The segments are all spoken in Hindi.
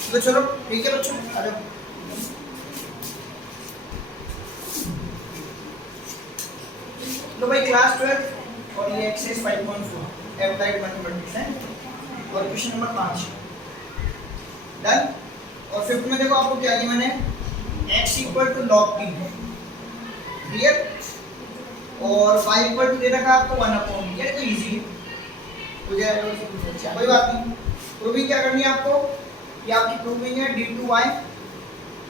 तो चलो ठीक है बच्चों, आ जाओ। लो भाई क्लास 12 और ये एक्सरसाइज 5.4 एप्लाइड मैथमेटिक्स है और क्वेश्चन नंबर 5 डन। और फिफ्थ में देखो आपको क्या दिया मैंने, x equal to log t clear, और y इक्वल टू दे रखा आपको 1/t। ये तो इजी है, हो जाएगा, कोई बात नहीं। प्रूविंग क्या करनी है आपको, ये आपकी प्रूविंग है d2y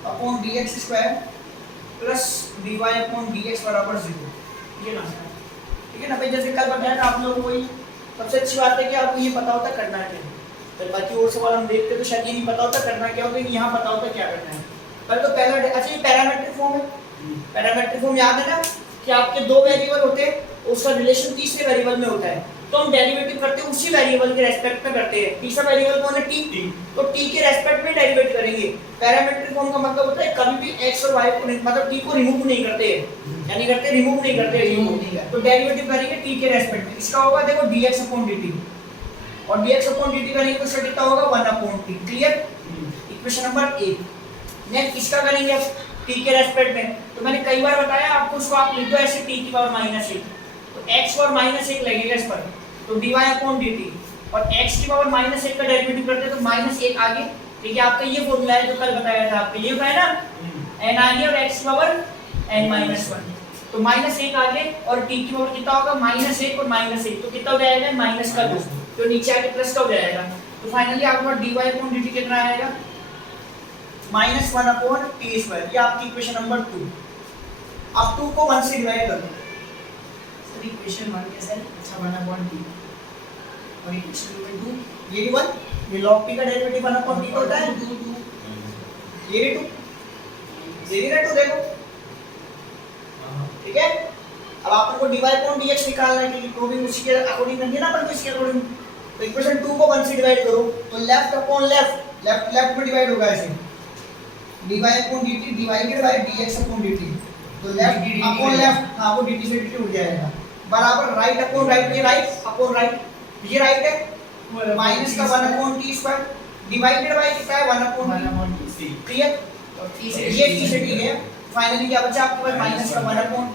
upon dx square plus dy upon dx बराबर 0, ये लाना है, ठीक है ना भाई। जैसे कल बताया था आप लोगों को, सबसे अच्छी बात है कि आपको ये पता होता करना है क्या, फिर बाकी और सवाल हम देखते तो शायद ये नहीं पता होता करना क्या होता है, यहाँ पता होता क्या करना है। पहले तो पहला, अच्छा ये पैरामेट्रिक फॉर्म है, पैरामेट्रिक फॉर्म याद है ना कि आपके दो वेरिएबल होते हैं, उसका रिलेशन तीसरे वेरिएबल में होता है, तो हम डेरिवेटिव करते हैं उसी वेरिएबल के रेस्पेक्ट में करते हैं। तीसरा वेरिएबल कौन है, t, तो t के रेस्पेक्ट में डेरिवेट करेंगे। पैरामेट्रिक फॉर्म का मतलब होता है कभी भी x और y को मतलब t को रिमूव नहीं करते, यानी करते रिमूव नहीं करते, तो डेरिवेटिव करेंगे t के रेस्पेक्ट में। इसका होगा देखो dx अपॉन dt, और dx अपॉन dt करेंगे तो इसका कितना होगा 1/t, clear, equation number 1। Next इसका करेंगे अब t के रेस्पेक्ट में, तो मैंने कई बार बताया आपको, उसको आप लिख दो ऐसे t की पावर -1, तो x पावर -1 लगेगा इस पर, तो dy अपॉन dt, और x की पावर -1 का डेरिवेटिव करते हैं तो -1 आगे, ठीक है। आपका ये फॉर्मूला है जो कल बताया था आपको, ये है ना, n आगे और x की पावर n-1, तो -1 आगे और t की पावर कितना होगा -1 और -1, तो कितना हो जाएगा माइनस का 2, तो नीचे आके प्लस का हो जाएगा, तो फाइनली आपका dy अपॉन dt कितना आएगा -1/t²। ये आपकी इक्वेशन नंबर 2। अब 2 को 1 से डिवाइड कर दो, सर इक्वेशन 1 कैसा है, अच्छा 1/t, और इक्वेशन नंबर 2 ये भी 1, ये log t का डेरिवेटिव 1/t होता है, ये भी 2, ये भी 2 देखो, ठीक है। अब आपको dy अपॉन dx निकालना है, क्योंकि प्रूविंग उसी के अकॉर्डिंग करनी है ना, अपन को इसके अकॉर्डिंग, तो इक्वेशन 2 को 1 से डिवाइड करो, तो left upon left, left left में डिवाइड होगा ऐसे, dy upon dt divided by dx upon dt, तो लेफ्ट अपॉन लेफ्ट, हां वो dt से dt उड़ जाएगा, बराबर राइट अपॉन राइट, ये राइट अपॉन राइट, ये राइट है, माइनस का 1/t² डिवाइडेड बाय कितना है 1/t, क्लियर, तो t से ये t से t है, फाइनली क्या बचा आपके पास माइनस का 1/t,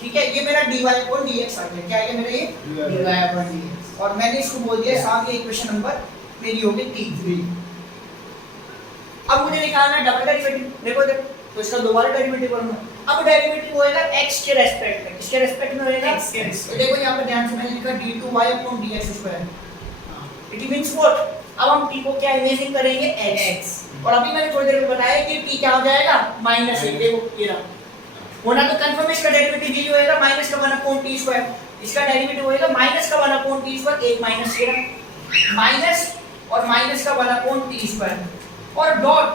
ठीक है। ये मेरा dy अपॉन dx आ गया, क्या है मेरा ये dy अपॉन dx, और मैंने इसको बोल दिया साथ, ये इक्वेशन नंबर मेरी होगी 3। अब मुझे निकालना है डबल डेरिवेटिव, देखो देखो, तो इसका दोबारा डेरिवेटिव करूंगा। अब डेरिवेटिव होएगा x के रेस्पेक्ट में, किसके रेस्पेक्ट में होएगा, x के रेस्पेक्ट। तो देखो यहां पर ध्यान से मैंने लिखा d2y upon dx², it means what, अब हम t को क्या इमेजिन करेंगे x, और अभी मैंने थोड़ी देर में बताया कि t क्या हो जाएगा -1, देखो ये रहा होना, तो कंफर्म इसका डेरिवेटिव यही होएगा माइनस का 1/t², इसका डेरिवेटिव होएगा माइनस का 1/t², एक माइनस ये माइनस और माइनस का 1/t², और डॉट,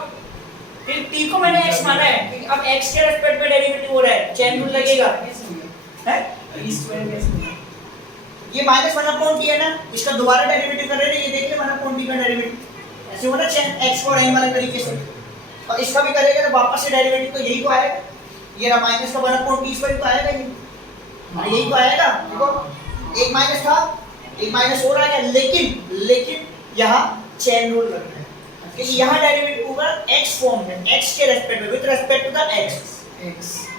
फिर t को मैंने x माना है क्योंकि अब x के रेस्पेक्ट में डेरिवेटिव हो रहा है, चेन रूल लगेगा है, ये -1/t है ना, इसका दोबारा डेरिवेटिव कर रहे हैं, ये देखिए 1/t का डेरिवेटिव ऐसे होना चेन x और n वाले तरीके से, और इसका भी करेगा तो वापस से डेरिवेटिव तो यही तो आएगा, ये रहा माइनस का 1/t² तो आएगा ये, यही तो आएगा, देखो एक माइनस था, एक माइनस हो रहा है, लेकिन यहाँ चेन रूल लग रहा है, क्योंकि यहाँ डेरिवेटिव होगा x फॉर्म में, x के रेस्पेक्ट में, with respect to the x,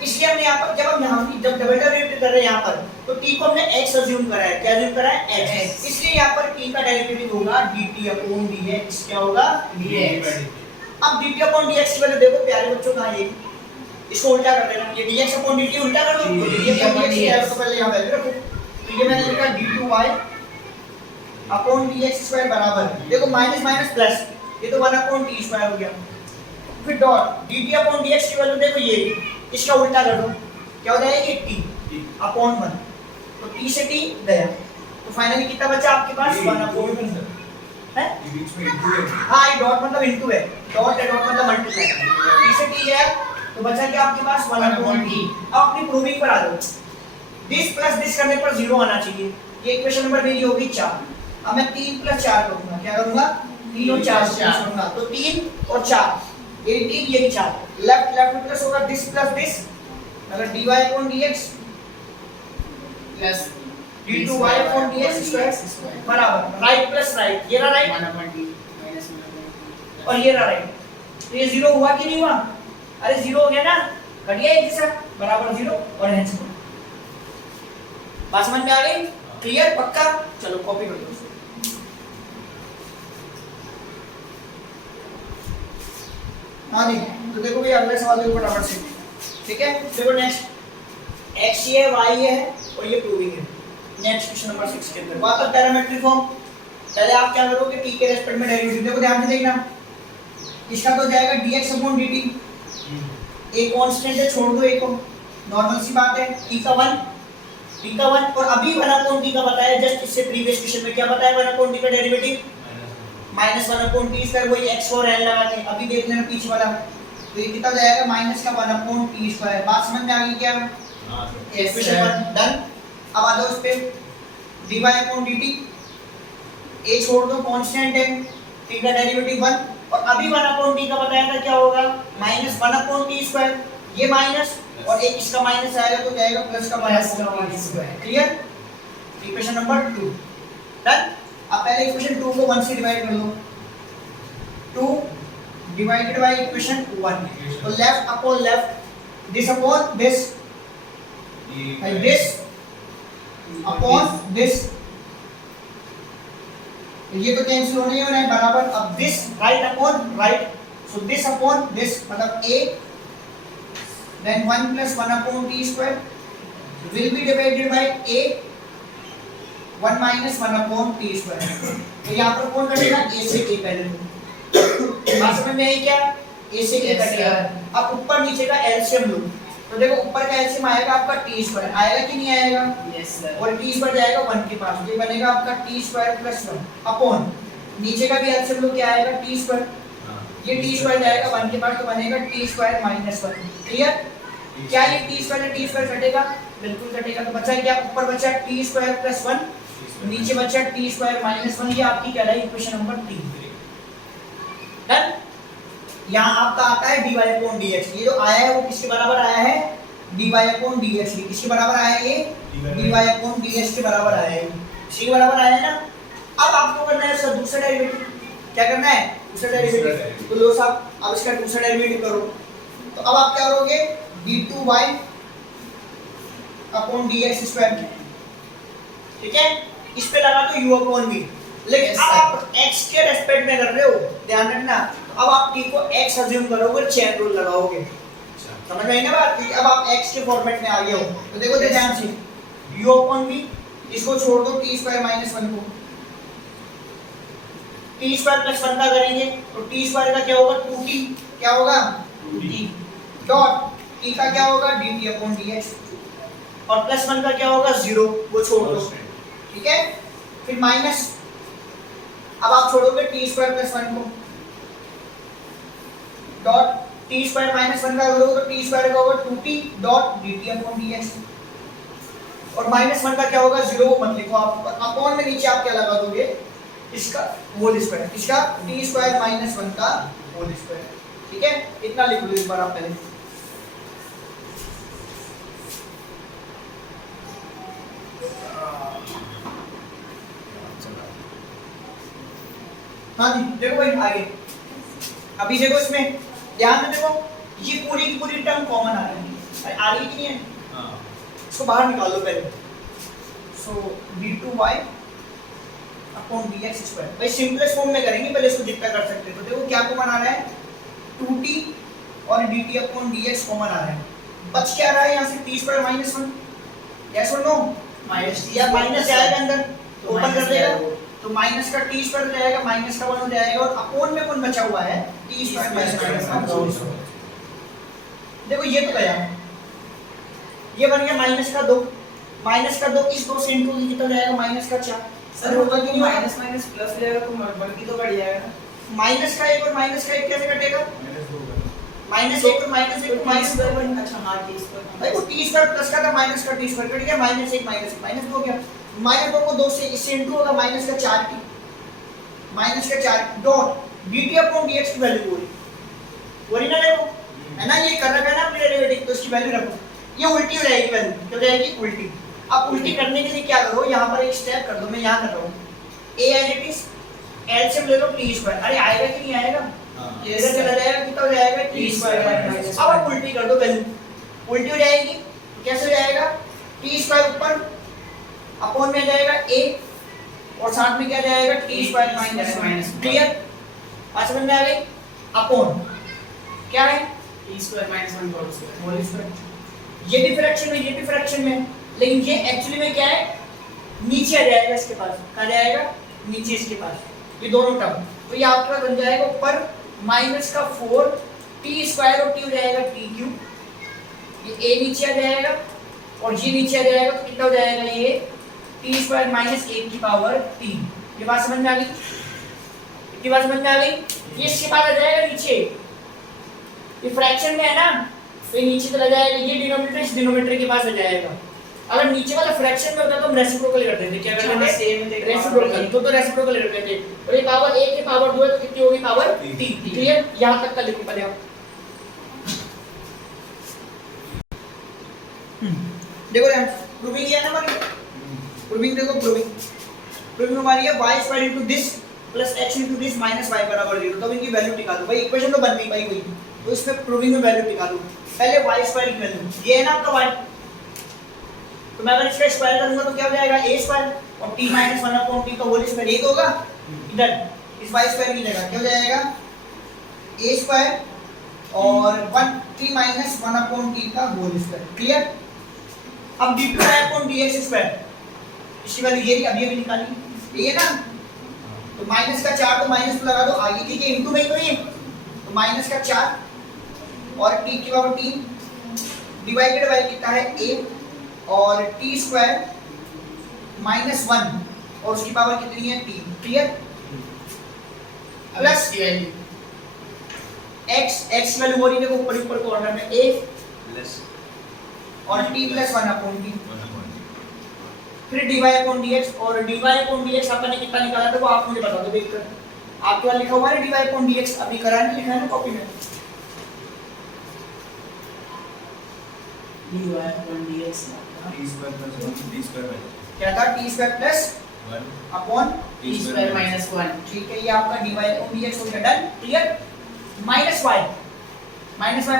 इसलिए हमने यहाँ पर जब डबल डेरिवेटिव कर रहे हैं यहाँ पर, तो t को हमने x अज्यूम करा है, क्या अज्यूम करा है x, इसलिए यहाँ पर t का डेरिवेटिव होगा dt अपॉन dx, क्या होगा dx। अब dt अपॉन dx की वैल्यू देखो प्यारे बच्चों, कहाँ ये, इसको उल्टा कर देना, ये dx अपॉन dt उल्टा कर दो, तो dt अपॉन dx तो पहले यहाँ वैल्यू रखो, तो ये मैंने लिखा d2y अपॉन dx² बराबर, देखो माइनस माइनस प्लस, ये तो 1/t² हो गया, फिर डॉट dt अपॉन dx की वैल्यू देखो ये, इसका उल्टा कर दो, क्या हो जाएगा ये t अपॉन 1, तो t से t गया, तो फाइनली कितना बचा आपके पास 1/1 है, हाँ ये डॉट मतलब इनटू है, डॉट है, डॉट मतलब मल्टीप्लाई, t से t गया, तो बचा क्या आपके पास 1/t। अब अपनी प्रूविंग पर आ जाओ, दिस प्लस दिस करने पर 0 आना चाहिए, ये इक्वेशन नंबर मेरी होगी 4। अब मैं 3 + 4 करूंगा, क्या करूंगा 3 और 4 करूंगा, तो 3 और 4, ये 3 ये 4, लेफ्ट लेफ्ट में प्लस होगा, दिस प्लस दिस, अगर dy upon dx plus d2y upon dx² बराबर राइट प्लस राइट, ये रहा राइट 1/t माइनस 1/t और ये रहा राइट, तो ये 0 हुआ कि नहीं हुआ? अरे 0 हो गया ना, कट गया एक दिशा बराबर 0 और हेंस बात समझ में आ गई? क्लियर? पक्का? चलो कॉपी कर दो उसको। हाँ जी, तो देखो भाई अगले सवाल देखो फटाफट से, ठीक है? देखो नेक्स्ट x ये y ये है और ये प्रूविंग है। नेक्स्ट क्वेश्चन नंबर 6 के अंदर बात पैरामेट्रिक फॉर्म। पहले आप क्या करोगे, t के रेस्पेक्ट में डेरिवेटिव, देखो ध्यान से देखना, इसका तो जाएगा dx/dt, एक कांस्टेंट है, छोड़ दो एक को, नॉर्मल सी बात है, t का 1 और अभी 1/t का बताया, जस्ट इससे प्रीवियस क्वेश्चन में क्या बताया, 1/t का डेरिवेटिव -1/t2, वही x और n लगा के अभी देख लेना पीछे वाला, तो ये कितना जाएगा माइनस का 1/t2। बात समझ में आ गई क्या? Equation 1 done. अब आ जाओ इस पे dy/dt, a छोड़ दो कांस्टेंट है, t का डेरिवेटिव 1 और अभी 1/t का बताया था, क्या होगा -1/t2, ये माइनस और एक इसका माइनस आएगा तो जाएगा प्लस का -1/t2। Clear? Equation number 2 done. अब पहले इक्वेशन 2 को 1 से डिवाइड कर लो, 2 डिवाइडेड बाय इक्वेशन 1, तो left upon left, this upon this, this upon this, ये तो कैंसिल होने ही होना है बराबर। अब this right upon right, so this upon this मतलब a, then 1 plus 1/t2 will be divided by a, 1 minus 1/t2। तो यहाँ पर कौन कटेगा? a से a पहले बात समझ में आई क्या? a से a कटेगा। अब ऊपर नीचे का एलसीएम लो, तो देखो ऊपर का एलसीएम आएगा आपका t2, आएगा कि नहीं आएगा? Yes sir. और t2 जाएगा 1 के पास, तो ये बनेगा आपका t2 + 1 अपॉन नीचे का भी एलसीएम लो, क्या आएगा? t2, ये t2 जाएगा 1 के पास, तो बनेगा t2 - 1। क्लियर? क्या ये t2 कटेगा? बिल्कुल कटेगा। तो बचा क्या? ऊपर बचा t2 + 1, नीचे बचा t2 - 1, ये आपकी कहलाई इक्वेशन नंबर 3। डन। यहाँ आपका आता है dy/dx, ये जो आया है वो किसके बराबर आया है? dy/dx। किसके बराबर आया है? ये dy/dx के बराबर आया है, इसी के बराबर आया है ना। अब आपको करना है इसका दूसरा डेरिवेटिव। क्या करना है? दूसरा डेरिवेटिव। तो लो साहब, अब इसका दूसरा डेरिवेटिव करो, तो अब आप क्या करोगे? d2y/dx², ठीक है? इस पे लगा तो u/v, लेकिन अब आप x के रेस्पेक्ट में कर रहे हो, ध्यान रखना। अब आप t को x अज्यूम करोगे, चेन रूल लगाओगे, समझ में आई ना बात? अब आप x के फॉर्मेट में आ गए हो, तो देखो ध्यान से u/v, इसको छोड़ दो t2 - 1 को, t2 + 1 का करेंगे तो t2 का क्या होगा? 2t, क्या होगा? 2t डॉट t का क्या होगा? dt/dx और +1 का क्या होगा? 0, वो छोड़ दो, ठीक है? फिर माइनस, अब आप छोड़ोगे t2 + 1 को, डॉट t2 - 1 का करोगे तो t2 का होगा 2t डॉट dt/dx और -1 का क्या होगा? 0, वो मत लिखो आप, अपॉन में नीचे आप क्या लगा दोगे? इसका होल स्क्वायर, इसका t2 - 1 का होल स्क्वायर, ठीक है? इतना लिख लो एक बार आप पहले। हाँ जी, देखो भाई आगे, अभी देखो इसमें ध्यान से देखो, ये पूरी की पूरी टर्म कॉमन आ रही है, आ रही कि नहीं है? हाँ। इसको बाहर निकाल लो पहले, सो d2y/dx², भाई सिंपलेस्ट फॉर्म में करेंगे, पहले इसको जितना कर सकते हो। तो देखो क्या कॉमन आ रहा है? 2t और dt/dx कॉमन आ रहा है, बच क्या रहा है यहाँ से? t2 - 1, यस और नो? माइनस, या माइनस आएगा अंदर, ओपन कर देगा तो माइनस का t2 जाएगा, माइनस का 1 हो जाएगा और अपॉन में कौन बचा हुआ है? t2 - 1। देखो ये तो गया, ये बन गया -2, -2 इस 2 से इनटू कितना जाएगा? -4। सर होगा कि नहीं? माइनस माइनस प्लस हो जाएगा तो बल्कि तो बढ़ जाएगा। माइनस का 1 और माइनस का 1 कैसे कटेगा? -1 और -1 तो -2। अच्छा हां, t2 भाई वो t2 प्लस का था, माइनस का t2 कट गया, -1 -1 -2 हो गया। -2 को 2 से इससे इनटू होगा, -4t डॉट dt/dx की वैल्यू वही ना, देखो है ना, ये कर रखा है ना अपने डेरिवेटिव, तो इसकी वैल्यू रखो, ये उल्टी हो जाएगी वैल्यू, क्यों जाएगी? उल्टी। अब उल्टी करने के लिए क्या करो? यहाँ पर एक स्टेप कर दो, मैं यहाँ कर रहा हूँ, a as it is LCM ले लो टी स्क्वायर, अरे आएगा कि नहीं आएगा, ये इधर चला जाएगा, कितना हो जाएगा टी स्क्वायर। अब आप उल्टी कर दो वैल्यू, उल्टी हो जाएगी कैसे हो जाएगा, टी स्क्वायर ऊपर अपॉन में आ जाएगा a और साथ में क्या जाएगा टी स्क्वायर माइनस, क्लियर, बात समझ में आ गई, अपॉन क्या है t square minus 1 whole square. ये भी फ्रैक्शन में, ये भी फ्रैक्शन में, लेकिन ये एक्चुअली में क्या है, नीचे आ जाएगा इसके पास, कहाँ जाएगा नीचे इसके पास, ये दोनों टर्म, तो ये आपका बन जाएगा ऊपर माइनस का 4 टी स्क्वायर और टी हो जाएगा टी क्यूब, ये a नीचे आ जाएगा और ये नीचे आ जाएगा, तो कितना हो जाएगा ये टी स्क्वायर माइनस 1 की पावर 3। ये बात समझ में आ गई, ये बात समझ में आ गई, ये इसके बाद आ जाएगा नीचे, ये फ्रैक्शन में है ना, तो ये नीचे चला जाएगा, ये डिनोमिनेटर इस डिनोमिनेटर के पास आ जाएगा। अगर नीचे वाला फ्रैक्शन में होता तो हम रेसिप्रोकल करते थे, क्या करते थे रेसिप्रोकल, तो रेसिप्रोकल करते थे, और ये पावर 1 की पावर 2 है तो कितनी होगी पावर 3, क्लियर, यहां तक का लिखो पहले आप। देखो यार प्रूविंग ये है ना हमारी, प्रूविंग देखो, प्रूविंग हमारी है y square into this plus x into this minus y बराबर 0, तो इनकी वैल्यू टिका दो भाई, इक्वेशन तो बन गई भाई वही, तो इसमें प्रूविंग में वैल्यू टिका दो, पहले y स्क्वायर की वैल्यू, ये है ना आपका y, तो मैं अगर इसका स्क्वायर करूंगा तो क्या हो जाएगा a स्क्वायर और t माइनस 1 अपॉन t का होल स्क्वायर, ये तो होगा, इधर इस y स्क्वायर की जगह क्या हो जाएगा a स्क्वायर और 1 t माइनस 1 अपॉन t का होल स्क्वायर, क्लियर। अब d2 अपॉन dx स्क्वायर, इसकी वैल्यू ये अभी अभी निकाली, ये ना, तो माइनस का 4 तो माइनस लगा दो आगे, ठीक है, इनटू नहीं तो ये, तो माइनस का 4 और t की पावर 3 डिवाइडेड बाय कितना है a और t स्क्वायर माइनस 1 और उसकी पावर कितनी है 3, क्लियर, प्लस x वैल्यू हो रही है देखो ऊपर कॉर्नर में a प्लस और t प्लस 1 अपॉन t, फिर dy अपॉन dx, और dy अपॉन dx आपने कितना निकाला था वो आप मुझे बता दो देखकर, आपके पास लिखा हुआ है dy अपॉन dx, अभी करा नहीं लिखा है ना कॉपी में, dy upon dx t square plus 1 t square minus, क्या था t square plus 1 upon t square minus 1, ठीक है, ये आपका dy अपॉन dx हो गया, डन, क्लियर, माइनस y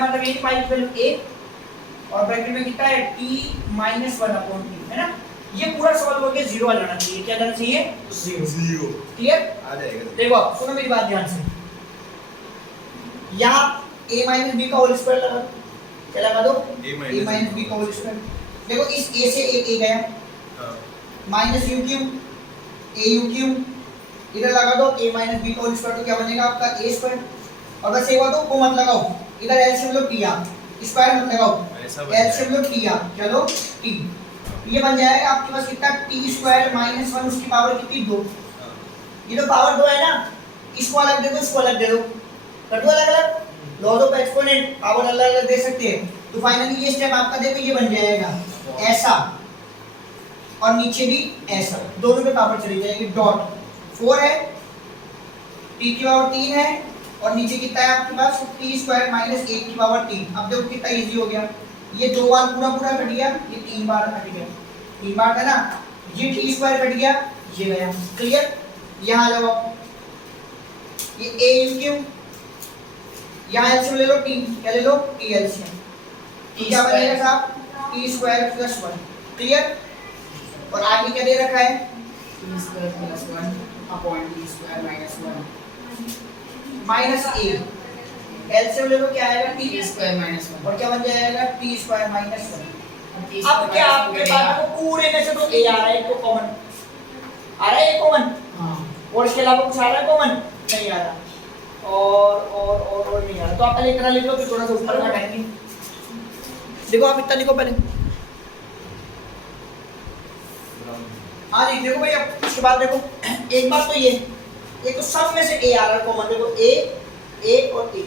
मतलब ये पाई की वैल्यू a और ब्रैकेट में कितना है t माइनस 1 अपॉन t, है ना, ये पूरा सॉल्व होके 0 आ जाना चाहिए, क्या जाना चाहिए 0, क्लियर आ जाएगा। देखो सुनो मेरी बात ध्यान से, यहाँ a माइनस b का होल स्क्वायर लगा, क्या लगा दो a माइनस b का होल स्क्वायर, देखो इस a से एक a गया, हां minus u cube a u cube, इधर लगा दो a माइनस b का होल स्क्वायर, तो क्या बनेगा आपका a स्क्वायर, अगर सेव हो तो को मत लगाओ, इधर एलसीएम लो t आ, स्क्वायर मत लगाओ, एलसीएम लो t आ, चलो t, ये बन जाएगा आपके पास कितना t स्क्वायर माइनस 1 उसकी पावर कितनी 2, ये तो पावर 2 है ना, इसको अलग दे दो इसको अलग दे दो, कर दो अलग अलग, लो दो एक्सपोनेंट, पावर अलग अलग दे सकते हैं, तो फाइनली ये स्टेप आपका देखो ये बन जाएगा ऐसा और नीचे भी ऐसा, दोनों पे पावर चली जाएगी, डॉट 4 है t की पावर 3 है और नीचे कितना है आपके पास t स्क्वायर माइनस 1 की पावर 3, अब देखो कितना इजी हो गया, ये 2 बार पूरा कट गया, ये 3 बार कट गया, 3 बार था ना, ये t स्क्वायर कट गया, ये गया, क्लियर, यहाँ जाओ ये a u क्यूब, यहाँ एलसीएम ले लो t, क्या ले लो t एलसीएम, क्या बनेगा साहब t स्क्वायर प्लस 1, क्लियर, और आगे क्या दे रखा है t square plus 1 upon t square minus 1 minus a, LCM ले लो क्या आएगा t स्क्वायर माइनस 1, और क्या बन जाएगा t स्क्वायर माइनस 1, t अब क्या आपके पास वो पूरे में से तो a आ रहा है, एक तो कॉमन आ रहा है, एक कॉमन, हां, और इसके अलावा कुछ आ रहा है कॉमन नहीं आ रहा, और नहीं आ रहा, तो आप पहले इतना लिख लो फिर थोड़ा सा ऊपर का टाइम देखो, आप इतना लिखो पहले, हाँ जी देखो भाई, अब उसके बाद देखो एक बात तो ये, एक तो सब में से a आ रहा है कॉमन, देखो a और a,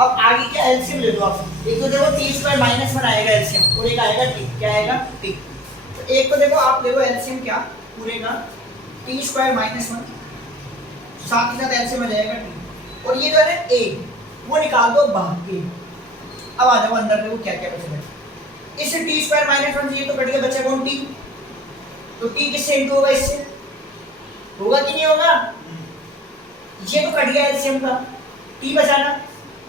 अब आगे क्या एलसीएम ले लो आप, एक तो देखो t स्क्वायर माइनस 1 आएगा एलसीएम और एक आएगा t, क्या आएगा t, तो एक तो देखो आप देखो एलसीएम क्या पूरे का t स्क्वायर माइनस 1, साथ ही साथ एलसीएम आ जाएगा t, और ये जो है a वो निकाल दो बाहर a, अब आ जाओ अंदर देखो क्या क्या बचेगा, इससे t स्क्वायर माइनस 1 से ये तो कट गया, बचा कौन t, तो t किससे इंटू होगा इससे, होगा कि नहीं होगा, ये तो कट गया एलसीएम का, t बचाना,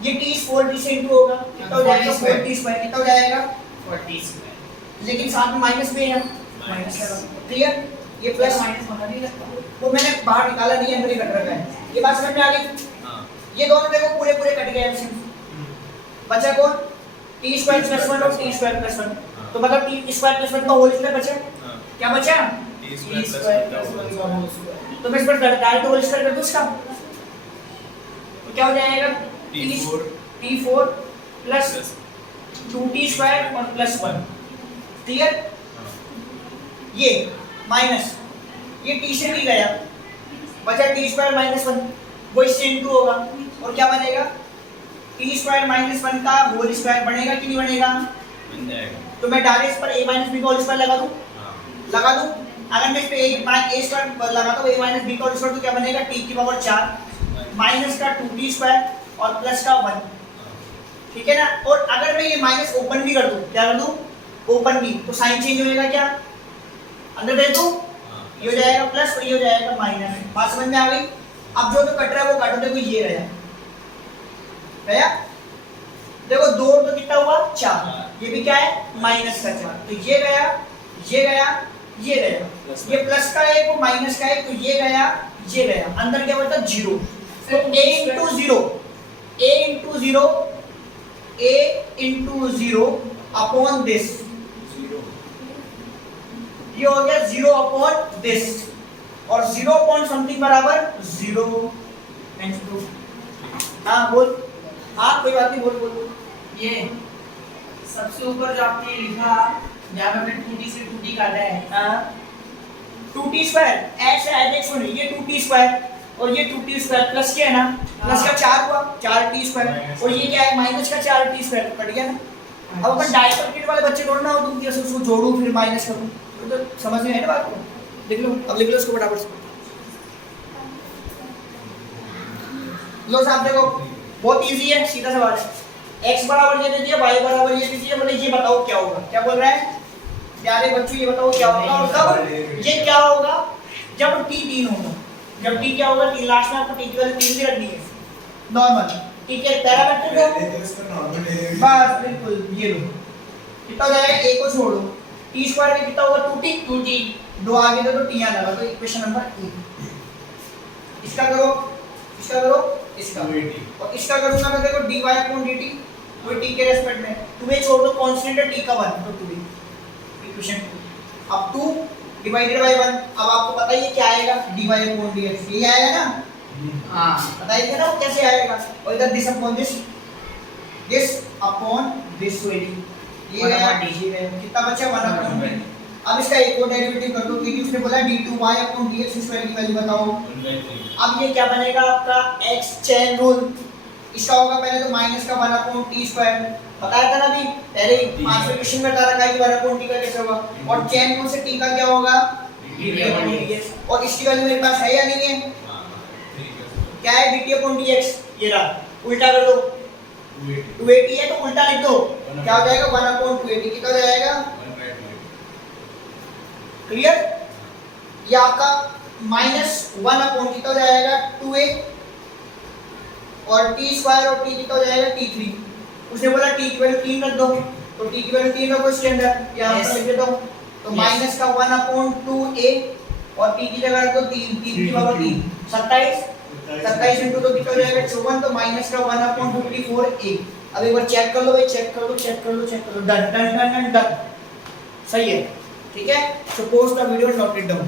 ये t 4t से इनटू होगा, कितना हो जाएगा 4t स्क्वायर, कितना हो जाएगा 40 स्क्वायर। लेकिन साथ में माइनस भी है, माइनस लगा, क्लियर, ये प्लस माइनस होना नहीं लगता। वो मैंने बाहर निकाला नहीं, अंदर ही कट रखा है, ये बात समझ में आ गई। हाँ ये दोनों देखो पूरे पूरे कट गए एलसीएम, बचा कौन t स्क्वायर प्लस 1 और t स्क्वायर प्लस 1, तो मतलब t स्क्वायर प्लस 1 का होल स्क्वायर बचा, हाँ क्या बचा, t t square square plus plus 1 का होल स्क्वायर। तो मैं इस पर डायरेक्ट होल स्क्वायर कर दूं इसका, तो क्या हो जाएगा t4 प्लस 2t स्क्वायर और प्लस 1, क्लियर। ये माइनस, ये t से भी गया, बचा t स्क्वायर माइनस 1, वो इससे इनटू होगा, और क्या बनेगा t स्क्वायर माइनस 1 का होल स्क्वायर बनेगा कि नहीं बनेगा, बन जाएगा। तो मैं डायरेक्ट इस पर a माइनस b का होल स्क्वायर लगा दूं, हाँ लगा दूं। अगर मैं इस पे a स्क्वायर लगाता हूं a माइनस b का होल स्क्वायर, तो क्या बनेगा t की पावर 4 माइनस का 2t स्क्वायर और प्लस का 1, ठीक है ना। और अगर मैं ये माइनस ओपन भी कर दूं, क्या कर दूं, ओपन भी, तो साइन चेंज हो जाएगा, क्या अंदर भेज दूं, ये हो जाएगा प्लस और ये हो जाएगा माइनस। बात समझ में आ गई। अब जो तो कट रहा है वो काटो, देखो ये रहा, देखो 2 तो कितना हुआ 4, ये भी क्या है माइनस का 4, तो ये गया, ये गया, ये गया, ये प्लस का है वो माइनस का है, तो ये गया, ये गया, अंदर क्या बचा 0, तो a into 0, a into 0, a into 0 upon this, ये हो गया 0 अपॉन दिस, और 0 अपॉन समथिंग बराबर 0 एंड 2। हाँ बोल, हाँ कोई बात नहीं, बोल बोल बोल। ये सबसे ऊपर जो आपने लिखा, जहाँ पे हमने 2t से 2t काटा है, हाँ 2t स्क्वायर ऐसे है, सुन, ये 2t स्क्वायर और ये 2t स्क्वायर प्लस क्या है ना, प्लस का 4 हुआ 4t स्क्वायर, और ये क्या है माइनस का 4t स्क्वायर, कट गया ना। अब अपन डायपर किट वाले बच्चे थोड़ा ना हो, तुम कैसे उसको जोड़ू फिर माइनस करूं, तो समझ में है ना बात को। लिख लो, अब लिख लो इसको फटाफट से। लो साहब देखो, बहुत इजी है, सीधा सवाल है। x बराबर ये दे दिया, y बराबर ये दे दिया, मतलब ये बताओ क्या होगा, क्या बोल रहा है प्यारे बच्चों, ये बताओ क्या होगा, और कब ये क्या होगा, जब t 3 होगा, जब t क्या होगा 3, लास्ट में आपको t की वैल्यू 3 भी रखनी है नॉर्मल, ठीक है, पैरामीटर को बस बिल्कुल, ये लो कितना हो जाएगा, a को छोड़ो, t स्क्वायर में कितना होगा 2t, 2 आगे दो तो t आ लगा, तो इक्वेशन नंबर 1। इसका करो, इसका करो, इसका, और इसका करूंगा मैं, देखो dy अपॉन dt, वो t के रेस्पेक्ट में, 2a छोड़ दो, कांस्टेंट है t का 1, तो 2a, इक्वेशन 2। अब 2 डिवाइडेड बाय 1, अब आपको पता ही है क्या आएगा, dy अपॉन dx, ये आएगा ना, हाँ बताइए ना वो कैसे आएगा, और इधर this upon this upon this, ये गया डी गया, कितना बचा 1 अपॉन dt। अब इसका एक और डेरिवेटिव कर दो, क्योंकि उसने बोला d2y अपॉन dx स्क्वायर की वैल्यू बताओ। अब ये क्या बनेगा आपका x चेन रूल, इसका होगा पहले तो माइनस का 1 अपॉन t स्क्वायर, बताया था ना अभी पहले ही 5वें क्वेश्चन में बता रखा है कि 1 अपॉन t का कैसे होगा, और चेन रूल से t का क्या होगा dt अपॉन dx, और इसकी वैल्यू मेरे पास है या नहीं है, क्या है dt अपॉन dx, ये रहा, उल्टा कर दो, 280 है तो उल्टा लिख दो, क्या हो जाएगा 1 अपॉन 280, कितना हो जाएगा, क्लियर। ये आपका माइनस 1 अपॉन कितना हो जाएगा 2a, और t स्क्वायर और t कितना हो जाएगा t3, उसने बोला t की वैल्यू 3 रख दो, तो t की वैल्यू 3 रखो इसके अंदर, यहाँ पर लिख देता हूँ, तो माइनस का 1 अपॉन 2a, और t की जगह रख दो 3, 3 की पावर 3, 27 इंटू तो कितना हो जाएगा 54, तो माइनस का 1 अपॉन 54a। अब एक बार चेक कर लो भाई, चेक कर लो, चेक कर लो, चेक कर लो, डन डन डन डन, सही है, ठीक है। Suppose the video note it down.